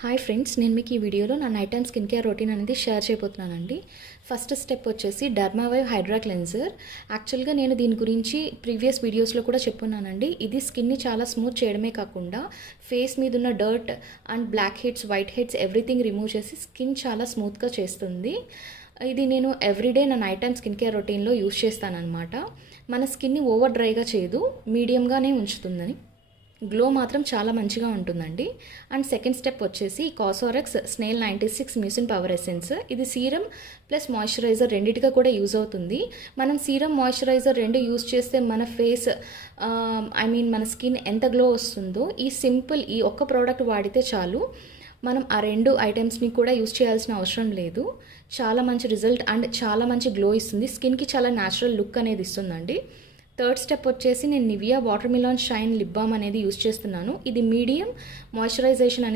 Hi friends, నేను మీకు ఈ వీడియోలో నా night time skin care routine అనేది షేర్ చేయబోతున్నానండి. ఫస్ట్ స్టెప్ వచ్చేసి డర్మావైవ్ హైడ్రా క్లెన్జర్. యాక్చువల్గా నేను దీని గురించి ప్రీవియస్ వీడియోస్లో కూడా చెప్పున్నానండి. ఇది స్కిన్ని చాలా స్మూత్ చేయడమే కాకుండా ఫేస్ మీద ఉన్న dirt and blackheads, whiteheads everything remove చేసి స్కిన్ చాలా స్మూత్గా చేస్తుంది. ఇది నేను ఎవ్రీడే నా నైట్ టైమ్ స్కిన్ కేర్ రొటీన్లో యూస్ చేస్తానన్నమాట. మన స్కిన్ని ఓవర్ డ్రైగా చేయదు, మీడియంగానే ఉంచుతుందని. గ్లో మాత్రం చాలా మంచిగా ఉంటుందండి. అండ్ సెకండ్ స్టెప్ వచ్చేసి కాసోరెక్స్ స్నేల్ 96 మ్యూసిన్ పవర్ ఎసెన్స్. ఇది సీరం ప్లస్ మాయిశ్చరైజర్ రెండింటిగా కూడా యూజ్ అవుతుంది. మనం సీరం మాయిశ్చరైజర్ రెండు యూజ్ చేస్తే మన ఫేస్ మన స్కిన్ ఎంత గ్లో వస్తుందో ఈ ఒక్క ప్రోడక్ట్ వాడితే చాలు. మనం ఆ రెండు ఐటమ్స్ని కూడా యూజ్ చేయాల్సిన అవసరం లేదు. చాలా మంచి రిజల్ట్ అండ్ చాలా మంచి గ్లో ఇస్తుంది. స్కిన్కి చాలా న్యాచురల్ లుక్ అనేది ఇస్తుందండి. థర్డ్ స్టెప్ వచ్చేసి నేను Nivea watermelon shine lip balm అనేది యూజ్ చేస్తున్నాను. ఇది మీడియం మాయిశ్చరైజేషన్ అనేది